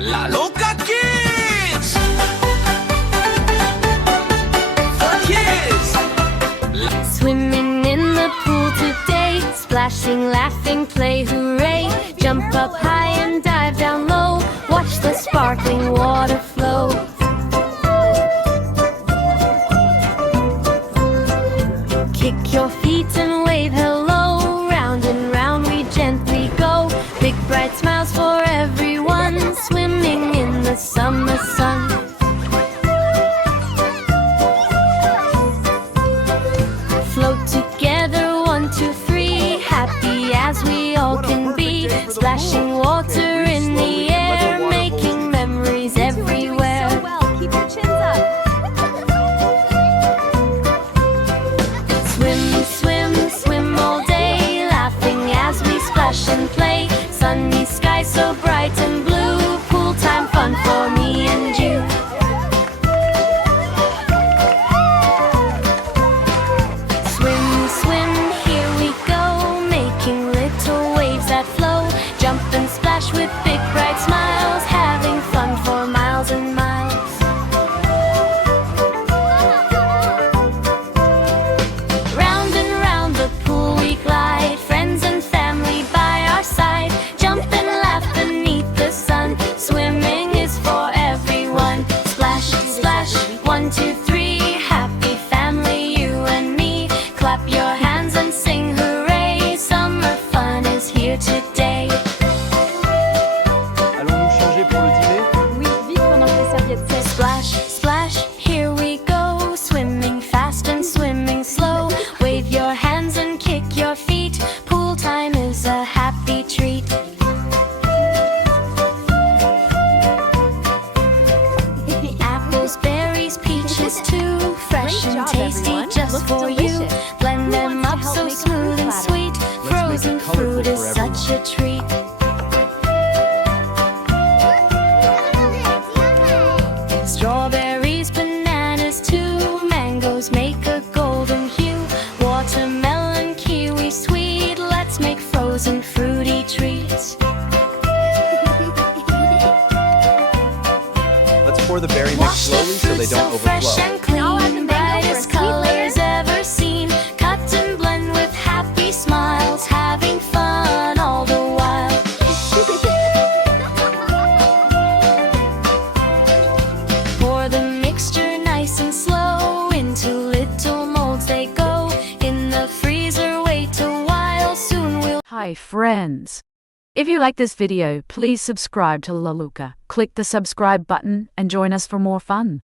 La Loca Kids! For kids! Swimming in the pool today, splashing, laughing, play, hooray. Jump up high and dive down low, watch the sparkling water flow. Kick your feet and wave hello, round and round we gently go. Big bright smiles for everyone, swimming in the summer sun. Float together, 1, 2, 3, happy as we all can be. Splashing water in the air, making memories everywhere. Keep your chins up. Swim, swim, swim all day, laughing as we splash and play. Sunny sky so bright and blue, pool time fun for me and you. Swim, swim, here we go, making little waves that flow. Jump and splash with big bright smiles, having fun for miles and miles. Round and round the pool we glide, friends and family by our side. Jump and laugh beneath the sun, swimming is for everyone. Splash, splash, 1, 2, 3, happy family, you and me. Clap your hands and sing hooray, summer fun is here today. Allons-nous changer pour le dîner? Oui, vite pendant que les serviettes sèchent. Splash, splash, here we go, swimming fast and swimming slow. Wave your hands and kick your feet, pool time is a happy treat. Apples, berries, peaches too, fresh Great and job, tasty everyone. just Looks for you. delicious. Blend them wants to up help so make a smooth fruit and platter? sweet. make Frozen it colorful fruit is for such a treat. Strawberries, bananas too, mangoes make a golden hue. Watermelon, kiwi, sweet, let's make frozen fruity treats. Let's pour the berry mix Wash the slowly so they fruit don't so fresh overflow. and clean, Now add the mango for a brightest sweet layer. colors ever seen. Cut and blend with happy smiles, having fun all the while. Pour the mixture nice and slow, into little molds they go. In the freezer, wait a while, soon we'll. Hi friends. If you like this video, please subscribe to La Luca. Click the subscribe button and join us for more fun.